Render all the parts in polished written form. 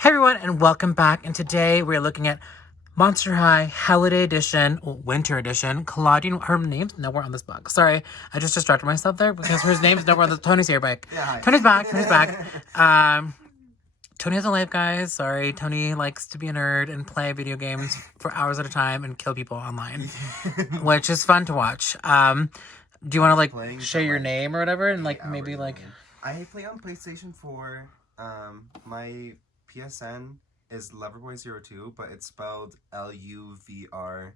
Hey everyone, and welcome back. And today we're looking at Monster High Holiday Edition, Winter Edition. Clawdeen, her name's nowhere on this book. Sorry, I just distracted myself there because her name's nowhere on the. Tony's here, back. Yeah, hi. Tony's back. Tony has a life, guys. Sorry, Tony likes to be a nerd and play video games for hours at a time and kill people online, which is fun to watch. Do you want to like share your name or whatever, and like maybe like? I play on PlayStation 4. My PSN is Loverboy02, but it's spelled LUVRB0Y.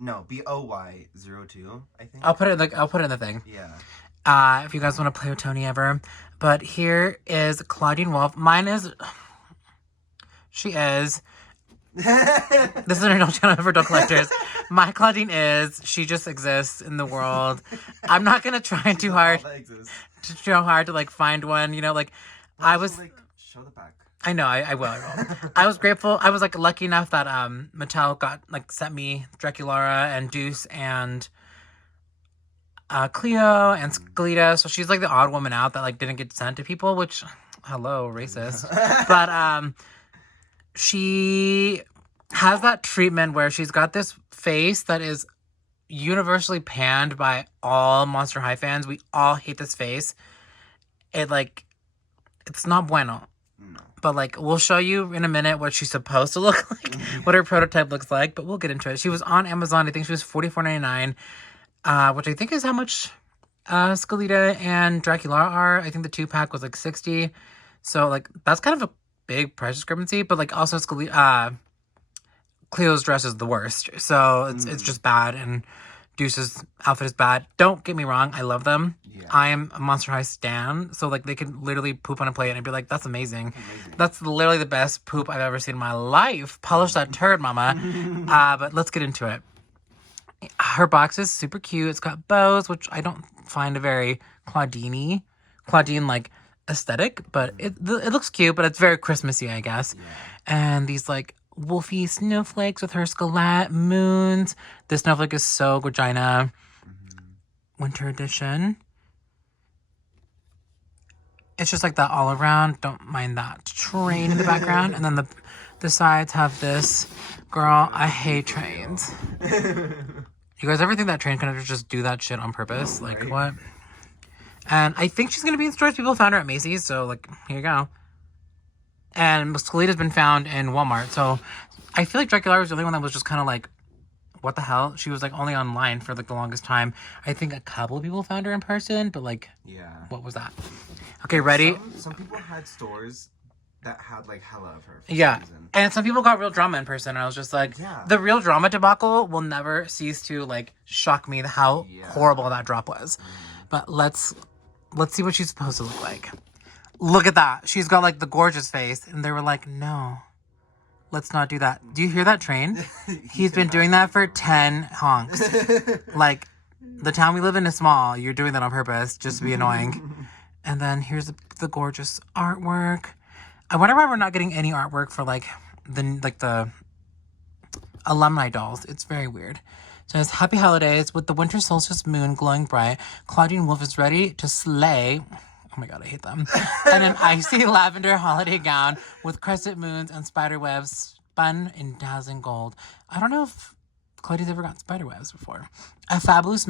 No, BOY02, I think. I'll put it in the thing. Yeah. If you guys want to play with Tony ever. But here is Clawdeen Wolf. Mine is... She is... This is an adult channel for adult collectors. My Clawdeen is... She just exists in the world. I'm not going to try too hard to like find one. You know, like... I was... Like, show the back. I know, I will. I was grateful. I was like lucky enough that Mattel got like sent me Draculaura and Deuce and... Cleo and Skelita, so she's like the odd woman out that like didn't get sent to people, which, hello, racist. But she has that treatment where she's got this face that is universally panned by all Monster High fans. We all hate this face. It's not bueno. No. But like we'll show you in a minute what she's supposed to look like, what her prototype looks like, but we'll get into it. She was on Amazon. I think she was $44.99. Which I think is how much Skelita and Draculaura are. I think the 2-pack was like $60. So like that's kind of a big price discrepancy. But like also Cleo's dress is the worst. So it's just bad, and Deuce's outfit is bad. Don't get me wrong, I love them. Yeah. I am a Monster High stan. So like they could literally poop on a plate and I'd be like, that's amazing. That's literally the best poop I've ever seen in my life. Polish that turd, mama. But let's get into it. Her box is super cute. It's got bows, which I don't find a very Clawdeen like aesthetic, but it looks cute, but it's very Christmassy, I guess. Yeah. And these like wolfy snowflakes with her skelet moons. This snowflake is so Gorgina. Winter edition. It's just like that all around. Don't mind that train in the background. And then the sides have this. Girl, I hate trains. You guys ever think that train conductors just do that shit on purpose? Like, right. What? And I think she's going to be in stores. People found her at Macy's, so, like, here you go. And Skelita's been found in Walmart, so I feel like Draculaura was the only one that was just kind of like, what the hell? She was, like, only online for, like, the longest time. I think a couple of people found her in person, but, like, yeah. What was that? Okay, ready? Some people had stores that had like hella of her. Yeah, and some people got Real Drama in person, and I was just like, yeah. The Real Drama debacle will never cease to like shock me how horrible that drop was. But let's see what she's supposed to look like. Look at that. She's got like the gorgeous face, and they were like, no, let's not do that. Do you hear that train? He's been doing that for 10 honks. Like, the town we live in is small. You're doing that on purpose just to be annoying. And then here's the gorgeous artwork. I wonder why we're not getting any artwork for like the alumni dolls. It's very weird. So it's Happy Holidays with the winter solstice moon glowing bright. Clawdeen Wolf is ready to slay. Oh my god, I hate them. And an icy lavender holiday gown with crescent moons and spider webs spun in dazzling gold. I don't know if Claudia's ever got spider webs before. A fabulous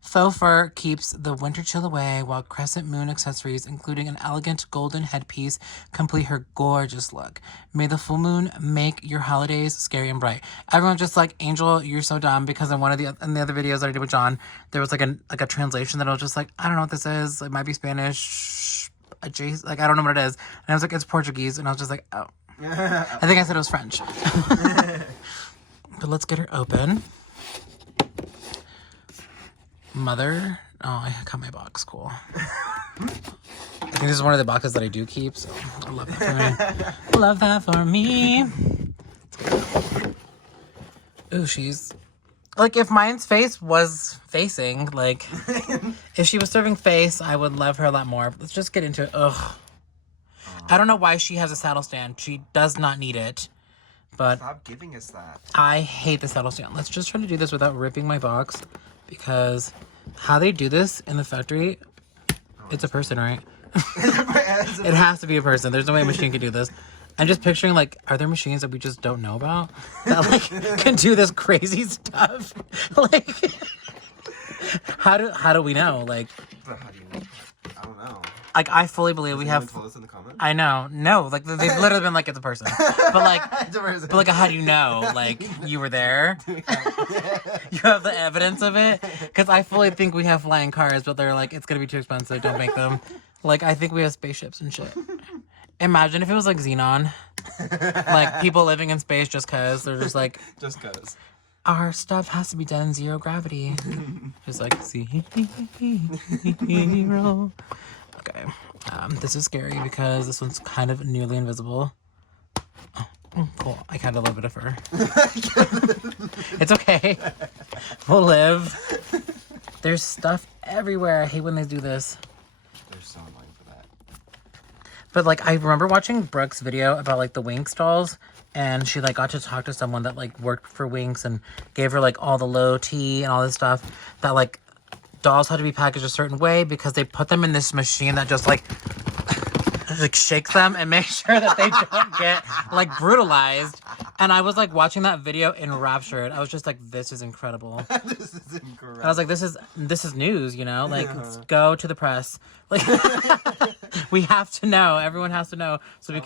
faux fur keeps the winter chill away, while crescent moon accessories, including an elegant golden headpiece, complete her gorgeous look. May the full moon make your holidays scary and bright. Everyone's just like, Angel, you're so dumb, because in the other videos that I did with John, there was like a translation that I was just like, I don't know what this is. It might be Spanish, adjacent, like I don't know what it is. And I was like, it's Portuguese, and I was just like, oh. I think I said it was French. But let's get her open. Mother. Oh, I got my box. Cool. I think this is one of the boxes that I do keep, so I love that for me. Love that for me. Ooh, she's... Like, if mine's face was facing, like... if she was serving face, I would love her a lot more. Let's just get into it. Ugh. I don't know why she has a saddle stand. She does not need it. But stop giving us that. I hate the saddle stand. Let's just try to do this without ripping my box, because how they do this in the factory, it's a person, right? It has to be a person. There's no way a machine could do this. I'm just picturing, like, are there machines that we just don't know about that, like, can do this crazy stuff? Like, how do we know? Like, but how do you know? I don't know. Like, I fully believe we have. Told us in the comments? I know. No, like, they've literally been like, it's a person. But, like, how do you know? Like, you were there? You have the evidence of it? Because I fully think we have flying cars, but they're like, it's going to be too expensive. Don't make them. Like, I think we have spaceships and shit. Imagine if it was like Xenon. Like, people living in space just because. They're just like... Just because. Our stuff has to be done in zero gravity. Just like, zero. Okay. This is scary because this one's kind of nearly invisible. Oh, cool. I got a little bit of fur. It's okay. We'll live. There's stuff everywhere. I hate when they do this. They're so annoying for that. But, like, I remember watching Brooke's video about, like, the Winx dolls. And she, like, got to talk to someone that, like, worked for Winx and gave her, like, all the low tea and all this stuff. That, like, dolls had to be packaged a certain way because they put them in this machine that just, like shakes them and makes sure that they don't get, like, brutalized. And I was, like, watching that video enraptured. I was just like, this is incredible. This is incredible. And I was like, this is news, you know? Like, let's go to the press. Like, we have to know. Everyone has to know. So we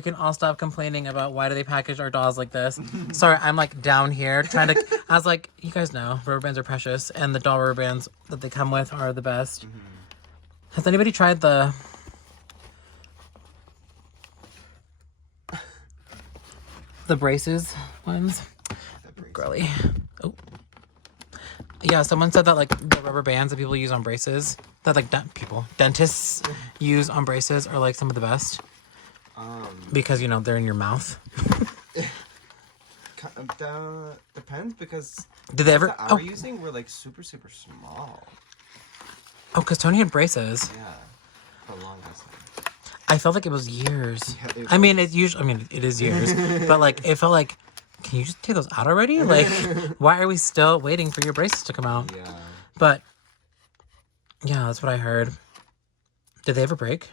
can all stop complaining about why do they package our dolls like this. Sorry, I'm, like, down here trying to... I was like, you guys know, rubber bands are precious. And the doll rubber bands that they come with are the best. Mm-hmm. Has anybody tried the braces ones? Girly. Oh. Yeah, someone said that, like, the rubber bands that people use on braces, that, like, dentists use on braces are, like, some of the best. Because, you know, they're in your mouth. Depends, because did they ever... that I were using were, like, super, super small. Oh, because Tony had braces. Yeah. For the longest time. I felt like it was years. Yeah, I mean, it is years. But, like, it felt like, can you just take those out already? Like, why are we still waiting for your braces to come out? Yeah. But, yeah, that's what I heard. Did they ever break?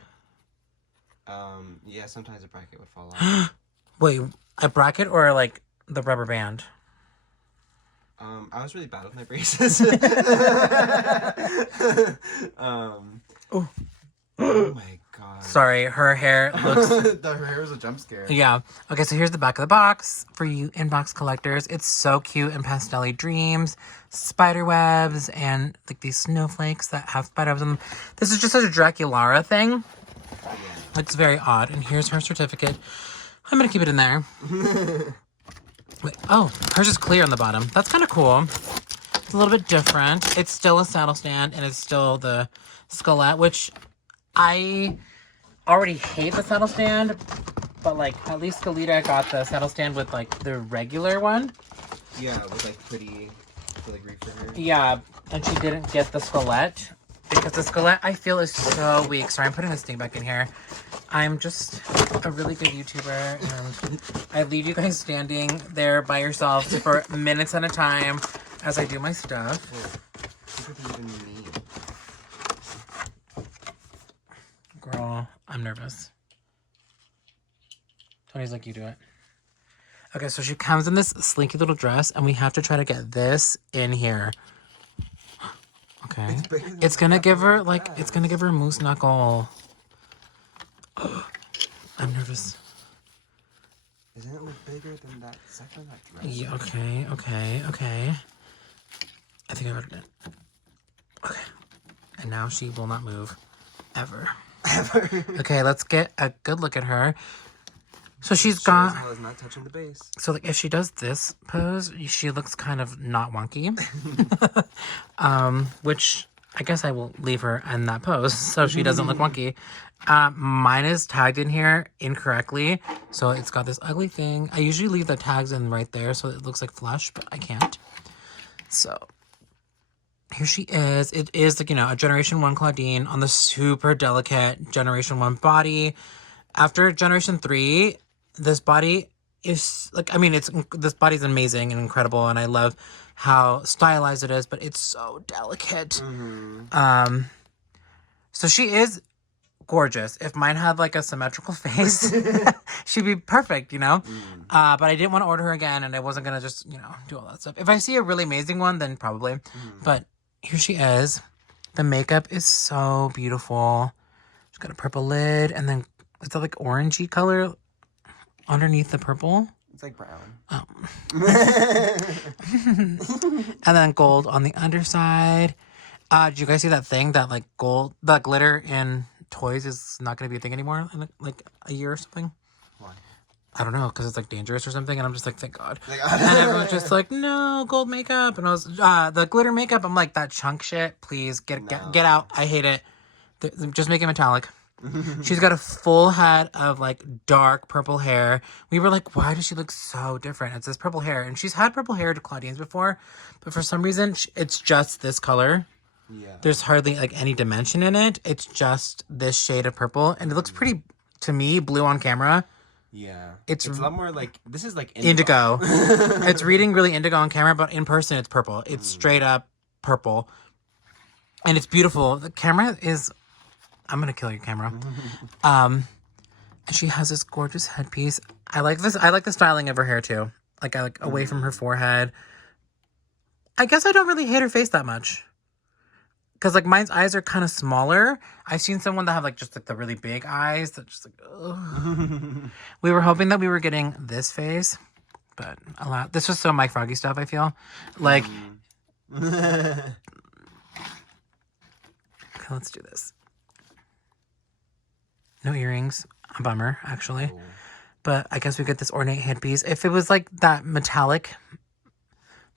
Yeah, sometimes a bracket would fall off. Wait, a bracket or, like, the rubber band? I was really bad with my braces. Oh my god. Sorry, her hair looks... Her hair was a jump scare. Yeah. Okay, so here's the back of the box for you inbox collectors. It's so cute and pastel-y dreams, spider webs, and, like, these snowflakes that have spider webs in them. This is just a Draculara thing. Yeah. It's very odd. And here's her certificate. I'm going to keep it in there. Wait, oh, hers is clear on the bottom. That's kind of cool. It's a little bit different. It's still a saddle stand, and it's still the skullet, which I already hate the saddle stand, but, like, at least Kalita got the saddle stand with, like, the regular one. Yeah, with, like, pretty filigree for her. Yeah, and she didn't get the skullet, because the skullet, I feel, is so weak. Sorry, I'm putting this thing back in here. I'm just a really good YouTuber, and I leave you guys standing there by yourselves for minutes at a time as I do my stuff. What do you even mean? Girl, I'm nervous. Tony's like, you do it. Okay, so she comes in this slinky little dress, and we have to try to get this in here. Okay. It's gonna give her, like, it's gonna give her a moose knuckle. I'm nervous. Isn't it, like, bigger than that second dress? Yeah, okay. I think I got it in. Okay. And now she will not move. Ever. Okay, let's get a good look at her. So she's got... As not touching the base. So, like, if she does this pose, she looks kind of not wonky. Which I guess I will leave her in that pose so she doesn't look wonky. Mine is tagged in here incorrectly. So it's got this ugly thing. I usually leave the tags in right there so it looks like flesh, but I can't. So... here she is. It is, like, you know, a Generation 1 Clawdeen on the super delicate Generation 1 body. After Generation 3, this body is, like, I mean, this body's amazing and incredible, and I love how stylized it is, but it's so delicate. Mm-hmm. So she is gorgeous. If mine had like a symmetrical face, she'd be perfect, you know? But I didn't want to order her again, and I wasn't going to just, you know, do all that stuff. If I see a really amazing one, then probably. But here she is. The makeup is so beautiful. She's got a purple lid, and then is that like orangey color underneath the purple? It's like brown. Oh. And then gold on the underside. Did you guys see that thing that like gold, that glitter in toys is not going to be a thing anymore in like a year or something? Why? I don't know, because it's like dangerous or something. And I'm just like, thank God. And everyone's just like, no, gold makeup. And I was, the glitter makeup, I'm like, that chunk shit, please get out. I hate it. Just make it metallic. She's got a full head of like dark purple hair. We were like, why does she look so different? It's this purple hair. And she's had purple hair to Clawdeen's before, but for some reason, it's just this color. Yeah. There's hardly like any dimension in it. It's just this shade of purple. And it looks pretty, to me, blue on camera. Yeah. It's a lot more like, this is like indigo. It's reading really indigo on camera, but in person, it's purple. It's straight up purple. And it's beautiful. The camera is... I'm gonna kill your camera. And she has this gorgeous headpiece. I like this. I like the styling of her hair too. Like I like away from her forehead. I guess I don't really hate her face that much. Cause like mine's eyes are kind of smaller. I've seen someone that have like just like the really big eyes that just like. Ugh. We were hoping that we were getting this face, but a lot. This was so Mike Froggy stuff. I feel like. Okay, let's do this. No earrings. A bummer, actually. Oh. But I guess we get this ornate headpiece. If it was like that metallic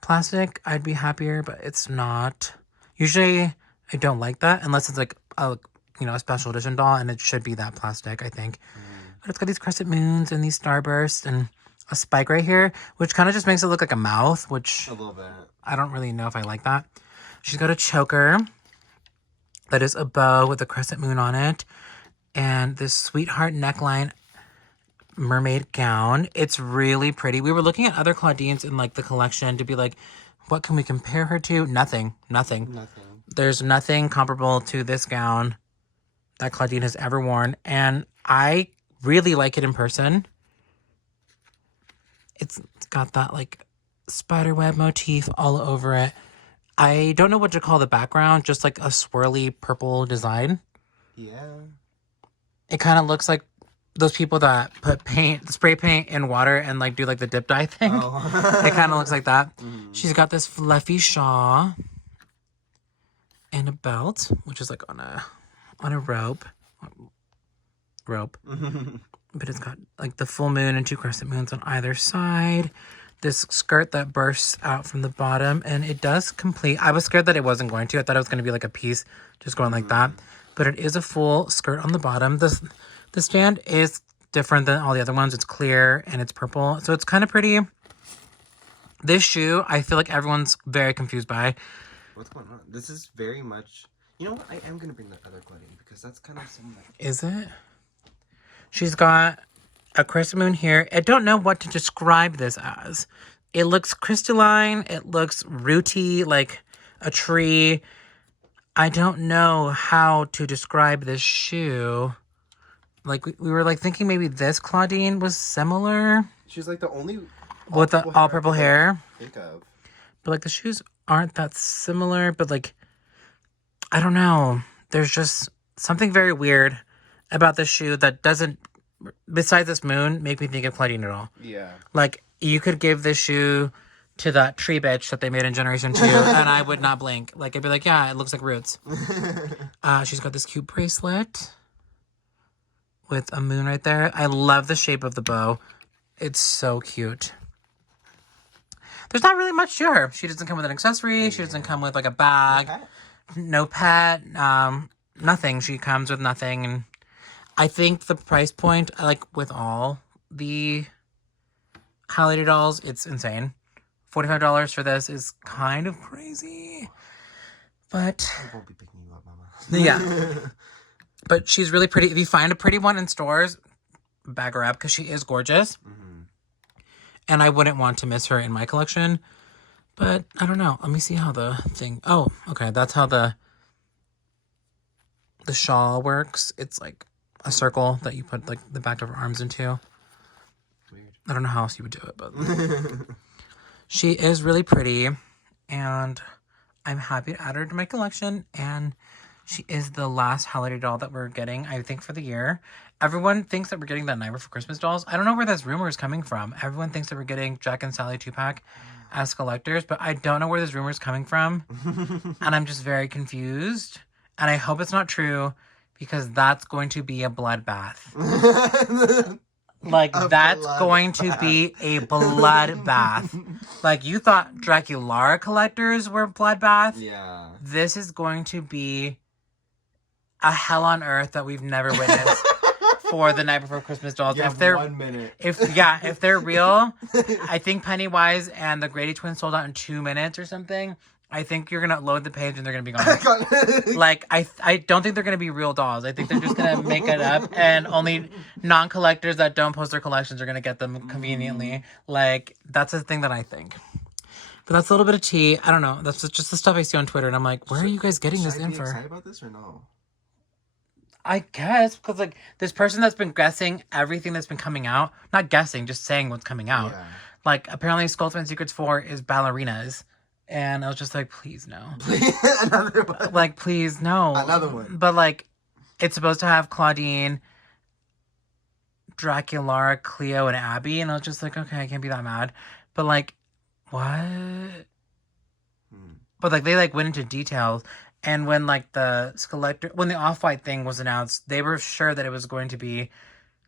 plastic, I'd be happier, but it's not. Usually, I don't like that unless it's like a, you know, a special edition doll, and it should be that plastic, I think. But it's got these crescent moons and these starbursts and a spike right here, which kind of just makes it look like a mouth, which a little bit. I don't really know if I like that. She's got a choker that is a bow with a crescent moon on it. And this sweetheart neckline mermaid gown. It's really pretty. We were looking at other Clawdeens in like the collection to be like, what can we compare her to? Nothing. There's nothing comparable to this gown that Clawdeen has ever worn. And I really like it in person. It's got that like spiderweb motif all over it. I don't know what to call the background, just like a swirly purple design. Yeah. It kind of looks like those people that put spray paint in water and like do like the dip dye thing. Oh. It kind of looks like that. She's got this fluffy shawl and a belt, which is like on a rope. But it's got like the full moon and two crescent moons on either side. This skirt that bursts out from the bottom, and it does complete. I was scared that it wasn't going to. I thought it was going to be like a piece just going like that. But it is a full skirt on the bottom. The stand is different than all the other ones. It's clear and it's purple. So it's kind of pretty. This shoe, I feel like everyone's very confused by. What's going on? This is very much... You know what? I am going to bring that other Clawdeen because that's kind of similar. Is it? She's got a crescent moon here. I don't know what to describe this as. It looks crystalline. It looks rooty, like a tree. I don't know how to describe this shoe. Like, we were, like, thinking maybe this Clawdeen was similar. She's, like, the only... With the all-purple hair. Think of. But, like, the shoes aren't that similar. But, like, I don't know. There's just something very weird about this shoe that doesn't, besides this moon, make me think of Clawdeen at all. Yeah. Like, you could give this shoe to that tree bitch that they made in Generation 2, and I would not blink. Like, I'd be like, yeah, it looks like roots. She's got this cute bracelet with a moon right there. I love the shape of the bow. It's so cute. There's not really much to her. She doesn't come with an accessory. She doesn't come with, like, a bag. No pet. Nothing. She comes with nothing. And I think the price point, like, with all the Howliday dolls, it's insane. $45 for this is kind of crazy. But I won't be picking you up, Mama. Yeah. But she's really pretty. If you find a pretty one in stores, bag her up because she is gorgeous. And I wouldn't want to miss her in my collection. But I don't know. Let me see how the thing... Oh, okay. That's how the the shawl works. It's like a circle that you put like the back of her arms into. Weird. I don't know how else you would do it, but she is really pretty, and I'm happy to add her to my collection. And she is the last holiday doll that we're getting, I think, for the year. Everyone thinks that we're getting that Nightmare for Christmas dolls. I don't know where this rumor is coming from. Everyone thinks that we're getting Jack and Sally 2-pack as collectors, but I don't know where this rumor is coming from. And I'm just very confused. And I hope it's not true, because that's going to be a bloodbath. Like, that's going to be a bloodbath. Like, you thought Draculaura collectors were bloodbath? Yeah. This is going to be a hell on earth that we've never witnessed for the Night Before Christmas dolls. You If have they're 1 minute. if they're real, I think Pennywise and the Grady twins sold out in 2 minutes or something. I think you're gonna load the page and they're gonna be gone. Like, I don't think they're gonna be real dolls. I think they're just gonna make it up, and only non-collectors that don't post their collections are gonna get them conveniently. Like, that's the thing that I think. But that's a little bit of tea. I don't know. That's just the stuff I see on Twitter, and I'm like, where are you guys getting this in for? Excited about this or no? I guess, because like this person that's been guessing everything that's been coming out, not guessing, just saying what's coming out. Yeah. Like, apparently Skulltman Secrets 4 is ballerinas. And I was just like, please, no. Another one. Like, please, no. Another one. But, like, it's supposed to have Clawdeen, Draculaura, Cleo, and Abby. And I was just like, okay, I can't be that mad. But, like, what? But, like, they, like, went into details. And when, like, when the Off-White thing was announced, they were sure that it was going to be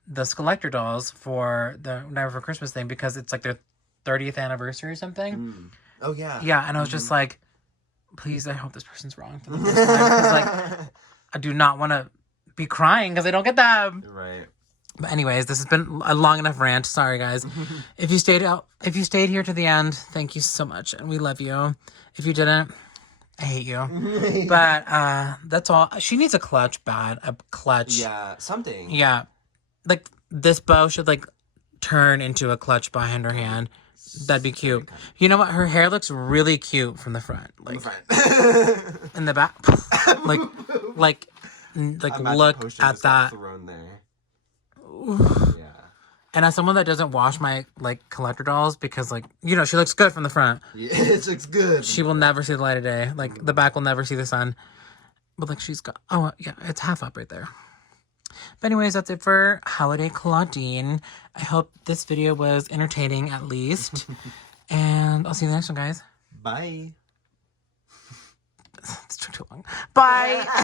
the Skeletor dolls for the Night Before Christmas thing, because it's, like, their 30th anniversary or something. Oh, yeah. Yeah, and I was just like, please, I hope this person's wrong for the first time. Because, like, I do not want to be crying because I don't get them. Right. But anyways, this has been a long enough rant. Sorry, guys. If you stayed here to the end, thank you so much, and we love you. If you didn't, I hate you. But that's all. She needs a clutch, bad. A clutch. Yeah, something. Yeah. Like, this bow should, like, turn into a clutch behind her hand. That'd be cute. You know what? Her hair looks really cute from the front. Like, in the back. like look at that. Yeah. And as someone that doesn't wash my, like, collector dolls, because, like, you know, she looks good from the front. Yeah, it looks good. She will never see the light of day. Like, the back will never see the sun. But, like, she's got... Oh, yeah, it's half up right there. But anyways, that's it for Howliday Clawdeen. I hope this video was entertaining, at least. And I'll see you in the next one, guys. Bye. This took too long. Bye!